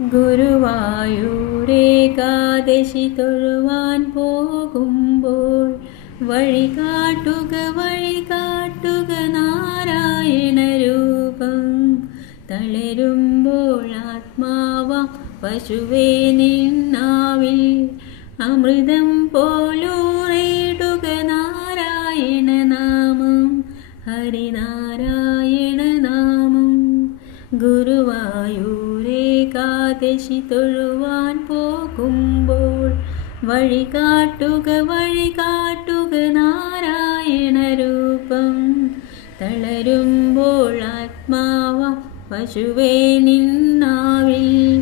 ഗുരുവായൂരേകാദശി തൊഴുവാൻ പോകുമ്പോൾ വഴി കാട്ടുക നാരായണ രൂപം. തളരുമ്പോൾ ആത്മാവാം പശുവേ നിന്നാവിൽ അമൃതം പോലൂറിടുക നാരായണ നാമം, ഹരിനാരായണ നാമം. ഗുരുവായൂരേകാദശി തൊഴുവാൻ പോകുമ്പോൾ വഴി കാട്ടുക നാരായണ രൂപം. തളരുമ്പോൾ ആത്മാവാം പശുവേ നിന്നാവിൽ